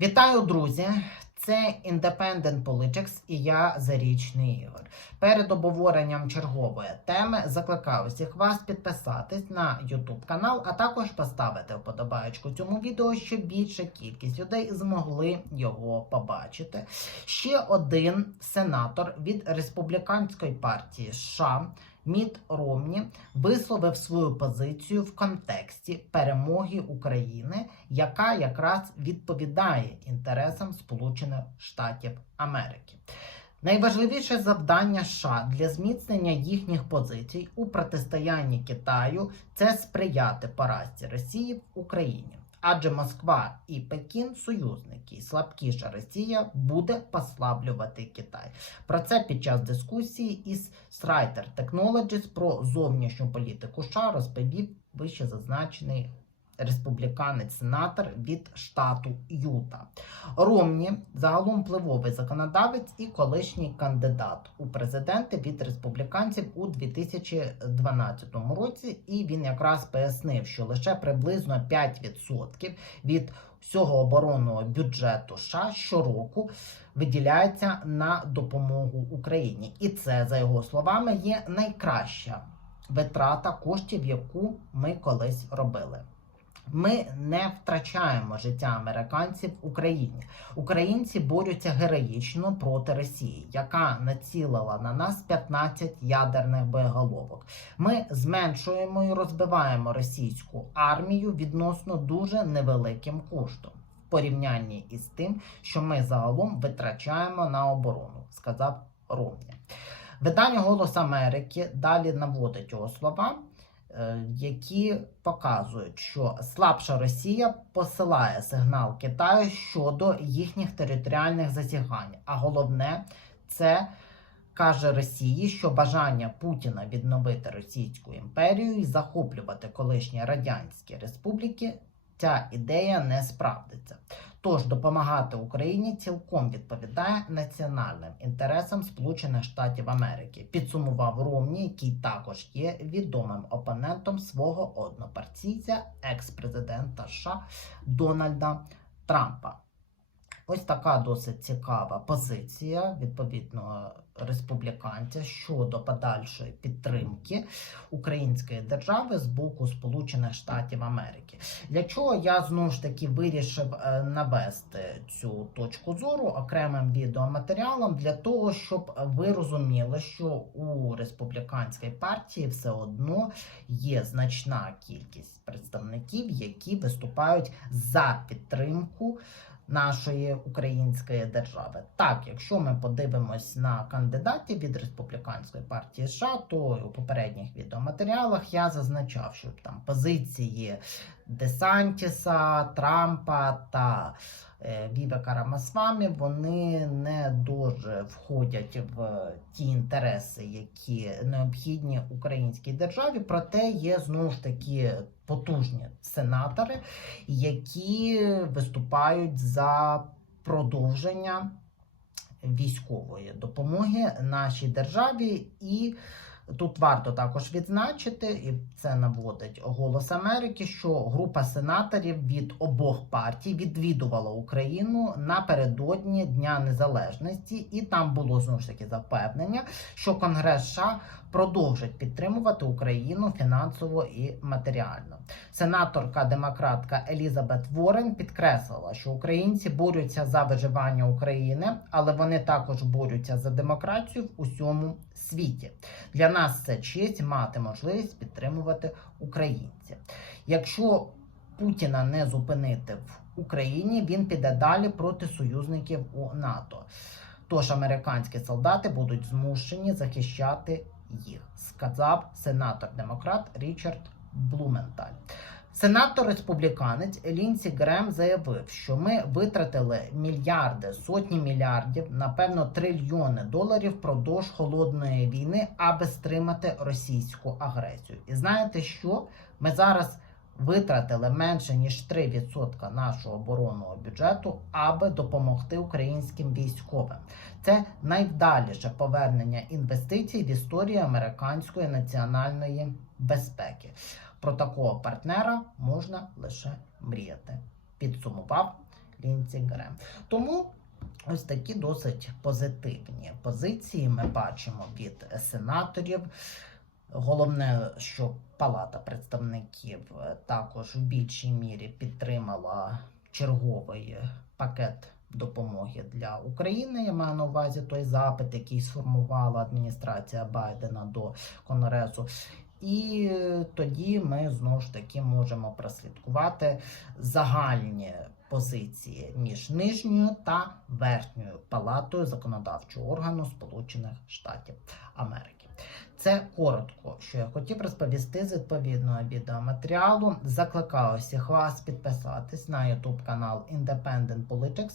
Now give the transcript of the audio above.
Вітаю, друзі! Це Independent Politics і я Зарічний Ігор. Перед обговоренням чергової теми закликаю всіх вас підписатись на YouTube канал, а також поставити вподобаєчку цьому відео, щоб більша кількість людей змогли його побачити. Ще один сенатор від республіканської партії США Міт Ромні висловив свою позицію в контексті перемоги України, яка якраз відповідає інтересам Сполучених Штатів Америки. Найважливіше завдання США для зміцнення їхніх позицій у протистоянні Китаю це сприяти поразці Росії в Україні. Адже Москва і Пекін союзники, слабкіша Росія буде послаблювати Китай. Про це під час дискусії із Strider Technologies про зовнішню політику США розповів вище зазначений республіканець-сенатор від штату Юта. Ромні загалом впливовий законодавець і колишній кандидат у президенти від республіканців у 2012 році. І він якраз пояснив, що лише приблизно 5% від всього оборонного бюджету США щороку виділяється на допомогу Україні, і це за його словами є найкраща витрата коштів, яку ми колись робили. Ми не втрачаємо життя американців в Україні. Українці борються героїчно проти Росії, яка націлила на нас 15 ядерних боєголовок. Ми зменшуємо і розбиваємо російську армію відносно дуже невеликим коштом в порівнянні із тим, що ми загалом витрачаємо на оборону, сказав Ромні. Видання Голос Америки далі наводить його слова які показують, що слабша Росія посилає сигнал Китаю щодо їхніх територіальних засягань. А головне, це каже Росії, що бажання Путіна відновити Російську імперію і захоплювати колишні радянські республіки. Ця ідея не справдиться. Тож допомагати Україні цілком відповідає національним інтересам Сполучених Штатів Америки. Підсумував Ромні, який також є відомим опонентом свого однопартійця, екс-президента США Дональда Трампа. Ось така досить цікава позиція відповідно республіканця щодо подальшої підтримки української держави з боку Сполучених Штатів Америки. Для чого я знову ж таки вирішив е, навести цю точку зору окремим відеоматеріалом для того, щоб ви розуміли, що у республіканській партії все одно є значна кількість представників, які виступають за підтримку нашої української держави. Так, якщо ми подивимось на кандидатів від республіканської партії США, то у попередніх відеоматеріалах я зазначав, що там позиції Десантіса, Трампа та е, Вівека Рамасвамі вони не дуже входять в ті інтереси, які необхідні українській державі. Проте є знову ж таки потужні сенатори, які виступають за продовження військової допомоги нашій державі і. Тут варто також відзначити, і це наводить голос Америки, що група сенаторів від обох партій відвідувала Україну напередодні Дня Незалежності, і там було знову ж таки запевнення, що Конгрес США продовжить підтримувати Україну фінансово і матеріально. Сенаторка демократка Елізабет Ворен підкреслила, що українці борються за виживання України, але вони також борються за демократію в усьому світі. Для нас це честь мати можливість підтримувати українців. Якщо Путіна не зупинити в Україні, він піде далі проти союзників у НАТО. Тож американські солдати будуть змушені захищати їх, сказав сенатор-демократ Річард Блументаль. Сенатор республіканець Лінсі Грем заявив, що ми витратили мільярди, сотні мільярдів, напевно, трильйони доларів впродовж холодної війни, аби стримати російську агресію. І знаєте що? Ми зараз витратили менше ніж 3% нашого оборонного бюджету, аби допомогти українським військовим. Це найвдаліше повернення інвестицій в історії американської національної безпеки. Про такого партнера можна лише мріяти. Підсумував Лінці Грем. Тому ось такі досить позитивні позиції ми бачимо від сенаторів. Головне, що Палата представників е, також в більшій мірі підтримала черговий пакет допомоги для України. Я маю на увазі той запит, який сформувала адміністрація Байдена до Конгресу. І тоді ми знову ж таки можемо прослідкувати загальні позиції між нижньою та верхньою палатою законодавчого органу Сполучених Штатів Америки. Це коротко, що я хотів розповісти з відповідного відеоматеріалу. Закликаю всіх вас підписатись на YouTube канал Independent Politics,